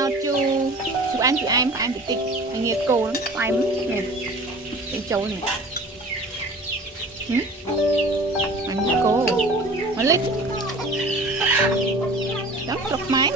mau chú ăn bị tịch anh nghe cô lắm em nè cái châu này anh cô mà lít đó lọc máy